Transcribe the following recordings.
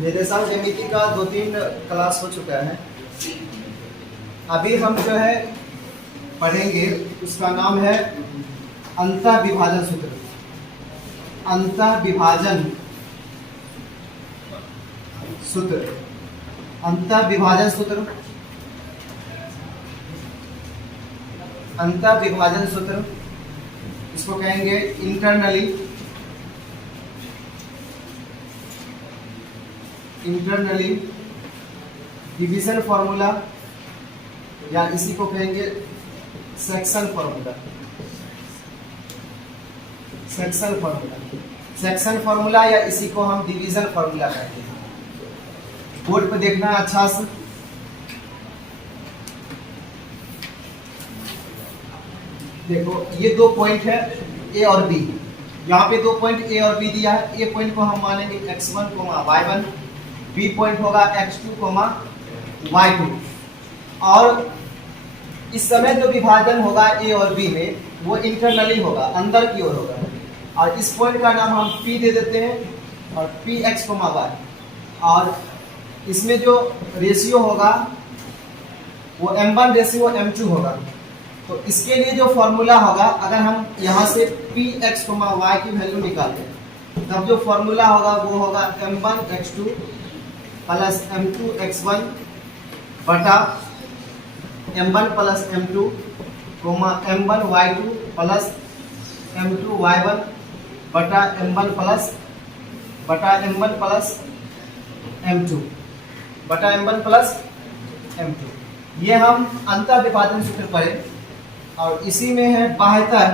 निर्देशांक ज्यामिति का 2-3 क्लास हो चुका है। अभी हम जो है पढ़ेंगे, उसका नाम है अंतःविभाजन सूत्र। अंतःविभाजन सूत्र, अंतःविभाजन सूत्र, अंतःविभाजन सूत्र, इसको कहेंगे इंटरनली डिवीजन फॉर्मूला, या इसी को कहेंगे section formula. Section formula, section formula, या इसी को हम डिवीजन फॉर्मूला कहते हैं। बोर्ड पे देखना है अच्छा से। देखो ये 2 पॉइंट है ए और बी। यहाँ पे 2 पॉइंट ए और बी दिया है। ए पॉइंट को हम मानेंगे x1, y1, बी पॉइंट होगा x2, y2। और इस समय जो विभाजन होगा ए और बी में वो इंटरनली होगा, अंदर की ओर होगा। और इस पॉइंट का नाम हम P दे देते हैं, और px, y। और इसमें जो रेशियो होगा वो m1 रेशियो m2 होगा। तो इसके लिए जो फॉर्मूला होगा, अगर हम यहाँ से px, y की वैल्यू निकालते हैं, तब जो फॉर्मूला होगा वो होगा m1x2 प्लस m2x1 बटा m1 plus m2, m1y2 plus m2y1 बटा m1 प्लस m2 बटा m1 प्लस m2। ये हम अंतःविभाजन सूत्र पढ़े। और इसी में है बाह्यतः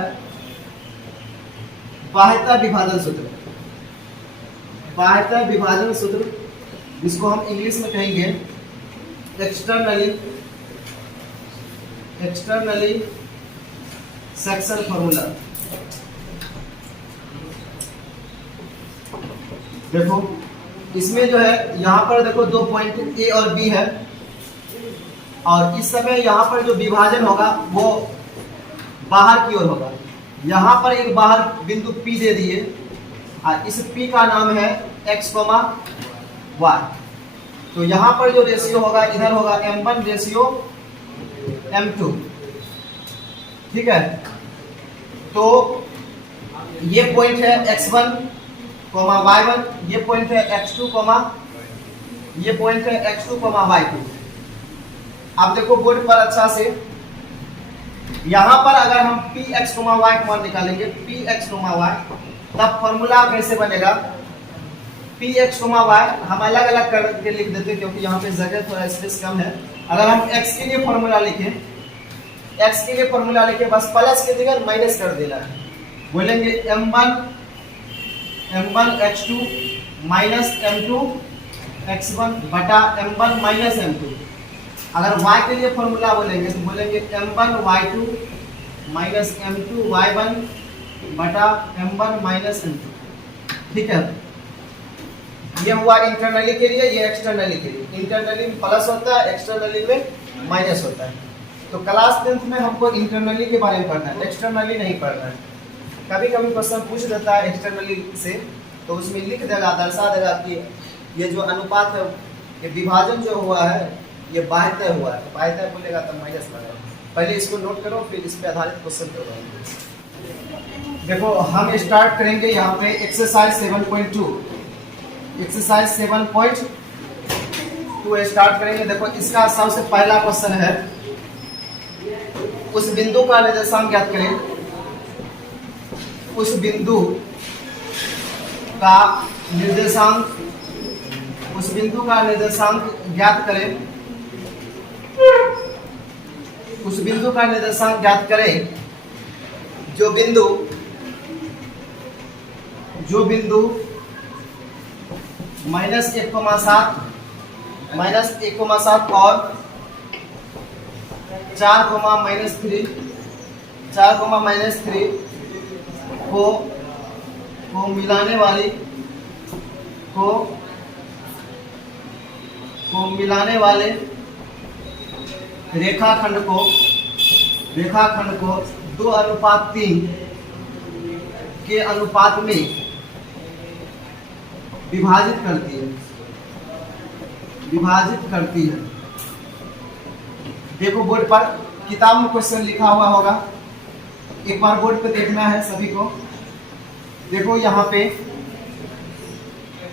विभाजन सूत्र। बाह्यतः विभाजन सूत्र, जिसको हम इंग्लिश में कहेंगे एक्सटर्नली सेक्शन फॉर्मूला। देखो इसमें जो है, यहाँ पर देखो 2 पॉइंट ए और बी है, और इस समय यहाँ पर जो विभाजन होगा वो बाहर की ओर होगा। यहाँ पर एक बाहर बिंदु P दे दिए, और इस P का नाम है x, y। तो यहाँ पर जो रेशियो होगा, इधर होगा m1 रेशियो m2। ठीक है, तो ये पॉइंट है x1, y1, ये पॉइंट है x2, ये पॉइंट है x2, y2। अब देखो बोर्ड पर अच्छा से, यहाँ पर अगर हम px, y का मान निकालेंगे, px, y, तब फॉर्मूला कैसे बनेगा? px, y हम अलग अलग करके लिख देते हैं, क्योंकि यहाँ पे जगह थोड़ा स्पेस कम है। अगर हम x के लिए फॉर्मूला लिखें, बस प्लस के जगह माइनस कर देना है। बोलेंगे m1 x2 minus m2 x1 बटा m1 माइनस m2। अगर y के लिए फॉर्मूला बोलेंगे तो बोलेंगे m1 y2 minus m2 y1 बटा m1 माइनस m2। ठीक है, ये हुआ इंटरनली के लिए, ये एक्सटर्नली के लिए। इंटरनली में प्लस होता है, एक्सटर्नली में माइनस होता है। तो क्लास 10th में हमको इंटरनली के बारे में पढ़ना है, एक्सटर्नली नहीं पढ़ना है। कभी कभी क्वेश्चन पूछ देता है एक्सटर्नली से, तो उसमें लिख देगा, दर्शा देगा कि ये जो अनुपात है, ये विभाजन जो हुआ है, ये बाह्यतः हुआ है। तो बाह्यतः बोलेगा तब माइनस लगाएगा। पहले इसको नोट करो, फिर इस पे आधारित क्वेश्चन करवाएंगे। देखो हम स्टार्ट करेंगे यहाँ पे एक्सरसाइज 7.2। एक्सरसाइज 7.2 स्टार्ट करेंगे। देखो इसका सबसे पहला क्वेश्चन है, उस बिंदु का निर्देशांक ज्ञात करें। उस बिंदु का निर्देशांक ज्ञात करें। उस बिंदु का निर्देशांक ज्ञात करें जो बिंदु -1,7 और 4, -3 को मिलाने वाले रेखाखंड को 2:3 के अनुपात में विभाजित करती है। विभाजित करती है। देखो बोर्ड पर किताब में क्वेश्चन लिखा हुआ होगा, एक बार बोर्ड पे देखना है सभी को। देखो यहाँ पे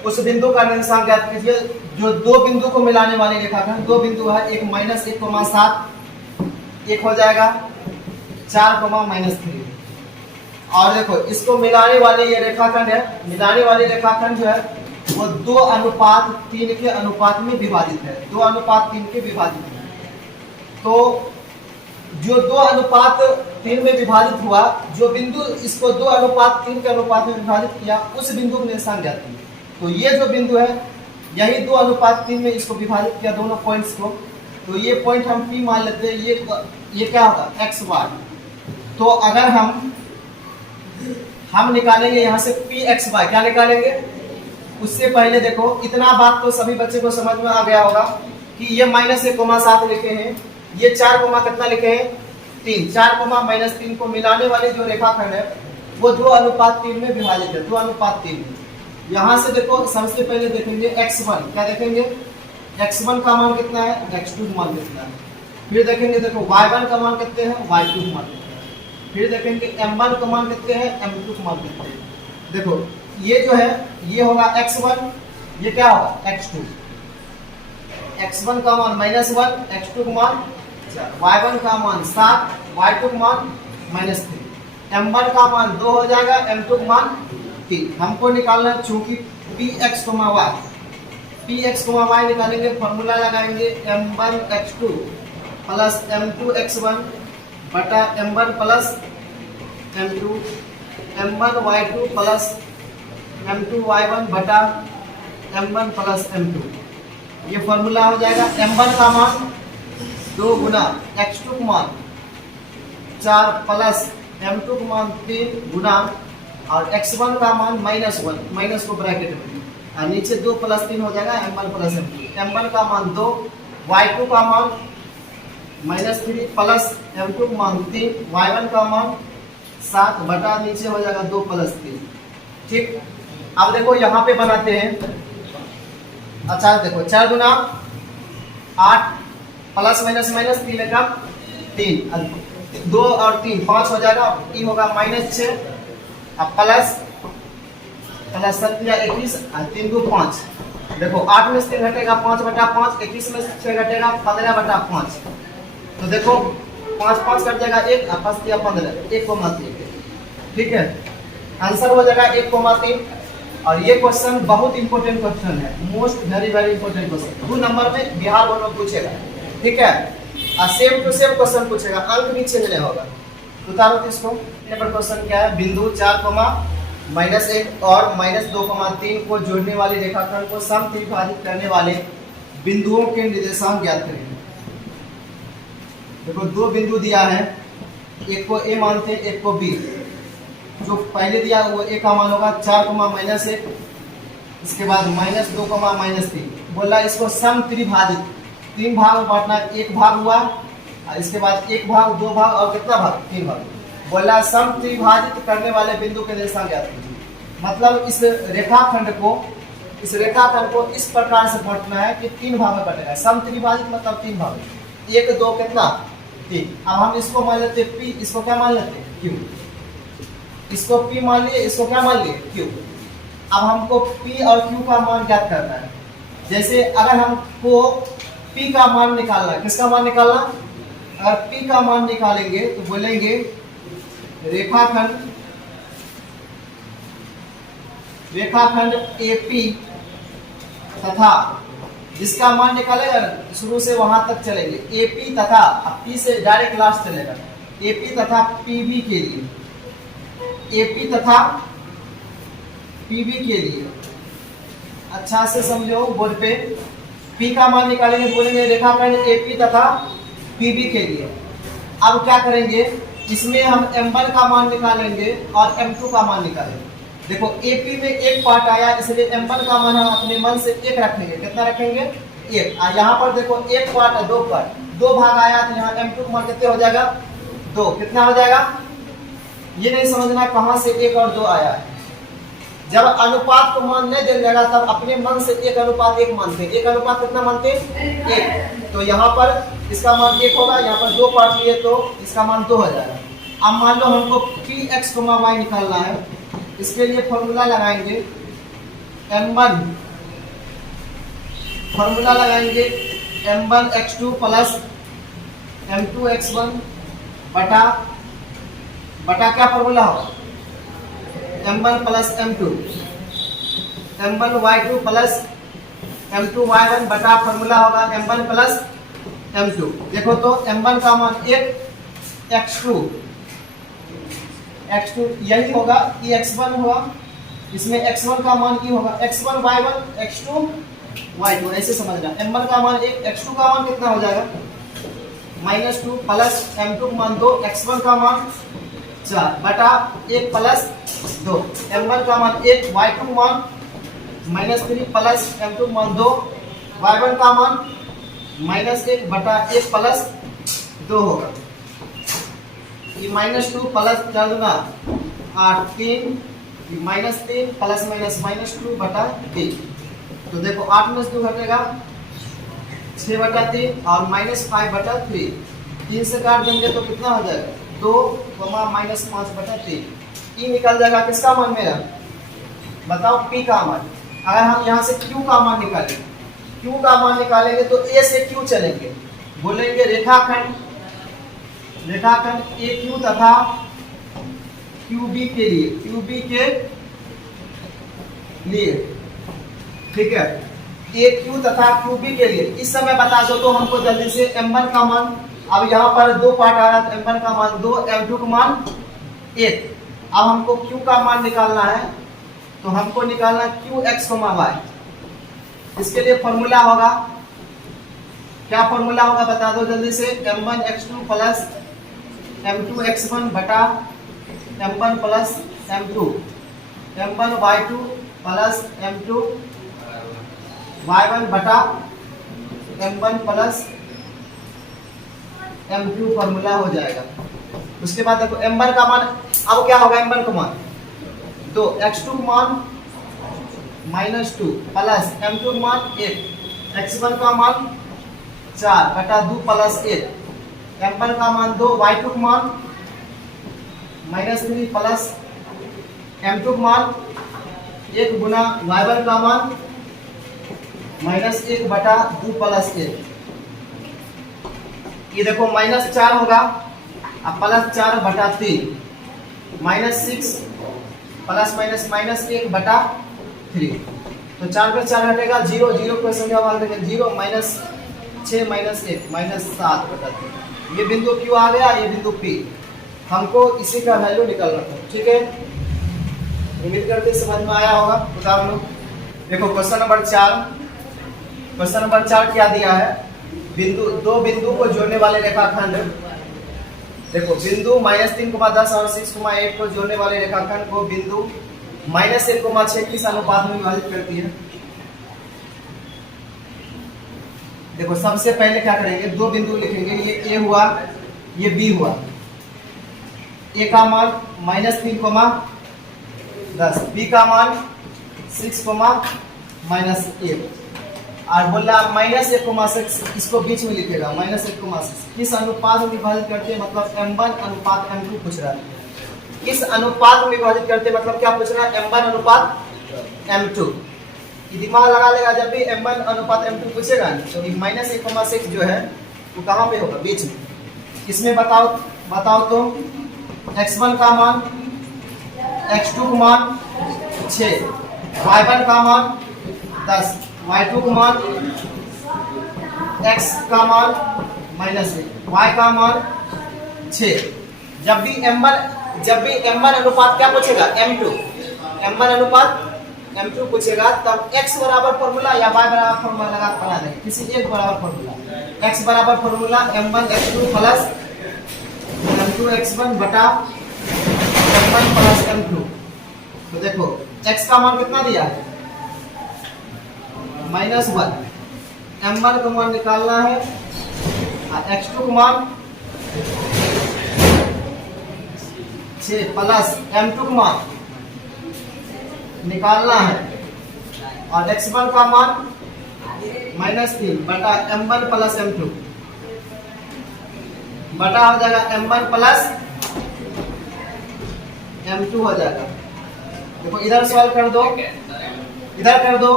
उस बिंदु का निशान ज्ञात कीजिए जो दो बिंदु को मिलाने वाले रेखाखंड, दो बिंदु है, एक -1,7, एक हो जाएगा 4,-3। और देखो इसको मिलाने वाले ये रेखाखंड है, मिलाने वाले रेखाखंड जो है वो 2:3 के अनुपात में विभाजित है, 2:3 के विभाजित है। तो जो 2:3 में विभाजित हुआ, जो बिंदु इसको 2:3 के अनुपात में विभाजित किया, उस बिंदु का निशान ज्ञात कीजिए। तो ये जो बिंदु है यही 2:3 में इसको विभाजित किया, दोनों पॉइंट्स को। तो ये पॉइंट हम P मान लेते हैं, ये क्या होगा XY। तो अगर हम निकालेंगे यहाँ से PXY, क्या निकालेंगे? उससे पहले देखो इतना बात तो सभी बच्चे को समझ में आ गया होगा कि ये -1,7 लिखे हैं, ये 4, कितना लिखे हैं 3, 4, -3 को मिलाने वाले जो रेखाखंड है वो 2:3 में विभाजित है, 2:3 में। यहाँ से देखो सबसे पहले देखेंगे x1, क्या देखेंगे? x1 का मान कितना है, x2 का मान कितना है। फिर देखेंगे देखो y1 का मान कितने हैं, y2 का मान कितना है। फिर देखेंगे m1 का मान कितने हैं, m2 का मान कितने हैं। देखो ये जो है ये होगा x1, ये क्या होगा x2। x1 का मान -1, x2 का मान 4, y1 का मान 7, y2 का मान -3, m1 का मान 2 हो जाएगा, m2 का मान 3। हमको निकालना चूंकि px, y निकालेंगे, फॉर्मूला लगाएंगे m1x2 प्लस m2x1 बटा m1 plus m2, m1y2 plus m2y1 बटा m1 प्लस m2। ये फॉर्मूला हो जाएगा। m1 का मान 2 गुना x2 का मान 4 प्लस m2 का मान 3 गुना और x1 का मान -1, माइनस को ब्रैकेट में और नीचे 2 + 3 हो जाएगा m1 प्लस m2। m1 का मान 2, y2 का मान -3 प्लस m2 का मान 3, y1 का मान 7 बटा नीचे हो जाएगा 2 + 3। ठीक, अब देखो यहाँ पे बनाते हैं। अच्छा देखो 4 गुना 8 प्लस माइनस 3 का 3, 2 और 3 5 हो जाएगा, ई होगा -6 अब प्लस 7 या 21 और 3 2 5। देखो 8 में से 3 घटेगा 5 बटा 5, 21 में से 6 घटेगा 15 बटा 5। तो देखो 5 5 कट जाएगा 1 और 5 या 15, 1,3। ठीक है, आंसर हो जाएगा 1,3। और ये क्वेश्चन बहुत इंपॉर्टेंट क्वेश्चन है, most very important question, 2 number में बिहार बोर्ड में पूछेगा। ठीक है, और सेम टू सेम क्वेश्चन पूछेगा, अंक भी चेंज नहीं होगा। उतारो तो इसको। नंबर क्वेश्चन क्या है? बिंदु 4, -1 और -2,3 को जोड़ने वाले रेखाखंड को समत्रिभाजित करने वाले बिंदुओं के निर्देशांक ज्ञात करें। देखो 2 बिंदु दिया है, एक को A मानते हैं, एक को B। जो पहले दिया वो A का मान होगा 4, -1, इसके बाद -2, -3। बोला इसको समत्रिभाजित 3 भाग में बांटना, एक भाग हुआ और इसके बाद 1 भाग, 2 भाग और कितना भाग? 3 भाग। बोला समत्रिभाजित करने वाले बिंदु के निर्देशांक ज्ञात कीजिए। मतलब इस रेखाखंड को इस प्रकार से बांटना है कि 3 भाग में बटेगा। समत्रिभाजित मतलब 3 भाग, 1 2 कितना 3। अब हम इसको मान लेते हैं P, इसको क्या मान लेते हैं Q। इसको P मान लिए, इसको क्या मान लिए Q। अब हमको P और Q का मान ज्ञात करना है। जैसे अगर हमको P का मान निकालना है, किसका मान निकालना? अगर P का मान निकालेंगे तो बोलेंगे रेखाखंड AP तथा, जिसका मान निकालेगा शुरू से वहां तक चलेंगे, AP तथा, अब P से डायरेक्ट लास्ट चलेगा, AP तथा PB के लिए, AP तथा PB के लिए अच्छा से समझो बोर्ड पे। P का मान निकालेंगे, बोलेंगे रेखाखंड AP तथा PB के लिए। अब क्या करेंगे, इसमें हम m1 का मान निकालेंगे और m2 का मान निकालेंगे। देखो AP में 1 पार्ट आया, इसलिए m1 का मान हम अपने मन से 1 रखेंगे। कितना रखेंगे? 1। और यहाँ पर देखो 1 पार्ट और 2 पार्ट, 2 भाग आया तो यहाँ m2 का मान कितने हो जाएगा? 2। कितना हो जाएगा? ये नहीं समझना कहाँ से 1 और 2 आया है। जब अनुपात को मान नहीं दिया जाएगा तब अपने मन से 1:1 मानते हैं। 1:1 कितना मानते हैं? 1। तो यहाँ पर इसका मान 1 होगा, यहाँ पर 2 पार्ट लिए तो इसका मान 2 हो जाएगा। अब मान लो हमको px, y निकालना है, इसके लिए फॉर्मूला लगाएंगे m1, फॉर्मूला लगाएंगे m1x2 प्लस m2x1 बटा क्या फॉर्मूला होगा? m1 plus m2, m1y2 plus m2y1 बटा फॉर्मूला होगा m1 प्लस m2। देखो तो m1 का मान 1, x2 यही होगा, ये x1 हुआ, इसमें x1 का मान ये होगा x1 y1 x2 y2, ऐसे समझना। m1 का मान 1, x2 का मान कितना हो जाएगा? -2 प्लस m2 का मान 2, x1 का मान 4 बटा 1 प्लस 2, m1 का मान 1, y2 का मान -3 प्लस m2 का मान 2, y1 का मान -1 बटा 1 प्लस 2 होगा। ये -2 प्लस 4 दूना 8, 3 -3 प्लस -2 बटा 3। तो देखो 8 में 2 घटेगा 6 बटा 3 और -5 बटा 3। 3 से काट देंगे तो कितना हो जाएगा? 2, -5 बटा 3। ई निकल जाएगा किसका मान मेरा? बताओ p का मान। अगर हम यहाँ से q का मान निकालेंगे, q का मान निकालेंगे तो a से q चलेंगे, बोलेंगे रेखाखंड AQ तथा QB के लिए, ठीक है, AQ तथा QB के लिए इस समय बता दो तो हमको जल्दी से m1 का मान, अब यहाँ पर 2 पार्ट आ रहा है, m1 का मान 2, m2 का मान 1। अब हमको q का मान निकालना है, तो हमको निकालना qx, y। इसके लिए फॉर्मूला होगा, क्या फॉर्मूला होगा बता दो जल्दी से? m1x2 प्लस m2x1 बटा m1 plus m2, m1y2 plus m2y1 बटा m1 प्लस m2 फॉर्मूला हो जाएगा। उसके बाद देखो m1 का मान, अब क्या होगा? m1 का मान 2, x2 का मान -2 प्लस m2 का मान 1, x1 का मान 4 बटा 2 प्लस 1, m1 का मान 2, y2 का मान -3 प्लस m2 का मान 1 गुना y1 का मान -1 बटा 2 प्लस 1। ये देखो -4 होगा, अब +4 बटा 3, -6 प्लस -1 बटा 3। तो 4 पे 4 हटेगा 0, 0 को संख्या मान देंगे 0, -6 -1 -7 बटा 3। ये बिंदु Q आ गया, ये बिंदु P। हमको इसी का वैल्यू निकालना था, ठीक है। उम्मीद करते समझ में आया होगा। उदाहरण देखो क्वेश्चन नंबर 4 क्या दिया है? दो बिंदु को जोड़ने वाले रेखाखंड, देखो बिंदु -3,10 और 6,8 को जोड़ने वाले रेखाखंड को बिंदु -1,6 किस अनुपात में विभाजित करती है? देखो सबसे पहले क्या करेंगे, 2 बिंदु लिखेंगे, ये A हुआ, ये B हुआ। A का मान -3,10, B का मान 6,-1 और बोल रहा -1,6, इसको बीच में लिखेगा -1,6। किस अनुपात में विभाजित करते हैं? मतलब m1 अनुपात m2 पूछ रहा है। किस अनुपात में विभाजित करते हैं मतलब क्या पूछ रहा है? m1 अनुपात m2। दिमाग लगा लेगा, जब भी m1 अनुपात m2 पूछेगा तो -1,6 जो है वो कहाँ पे होगा? बीच में। इसमें बताओ तो x1 का मान, x2 का मान 6, y1 का मान 10, y2 का मान, x का मान -1, y का मान 6। जब भी m1 अनुपात क्या पूछेगा? m1 अनुपात m2 पूछेगा, तब x बराबर फॉर्मूला या y बराबर फॉर्मूला लगा बना देंगे, किसी एक बराबर फॉर्मूला। x बराबर फॉर्मूला m1x2 प्लस m2x1 बटा m1 प्लस m2। तो देखो x का मान कितना दिया है? -1। m1 का मान निकालना है, x2 का मान 6 प्लस m2 का मान निकालना है। और x1 का मान -3 बटा m1 प्लस m2 बटा हो जाएगा m1 प्लस m2 हो जाएगा। देखो इधर सॉल्व कर दो, इधर कर दो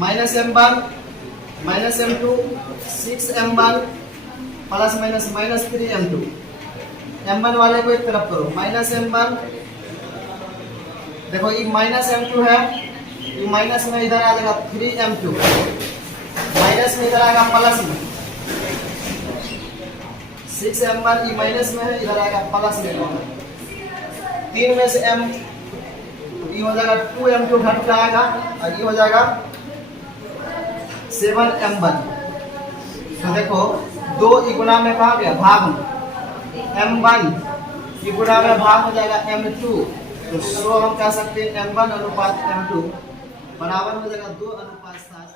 -m1 -m2 6m1 plus minus -3m2। m1 वाले को एक तरफ करो, -m1 देखो ये -m2 है, ये माइनस में इधर आ जाएगा 3m2, माइनस में इधर आएगा प्लस में 6m1, ये माइनस में है इधर आएगा प्लस में 3 में से m ये हो जाएगा 2m2 घट के आएगा और ये हो जाएगा 7m1। तो देखो 2 गुना में कहा गया भाग में m1 ये गुना में भाग हो जाएगा m2। तो हम कह सकते हैं m1 अनुपात m2 बराबर हो जाएगा 2 अनुपात 7।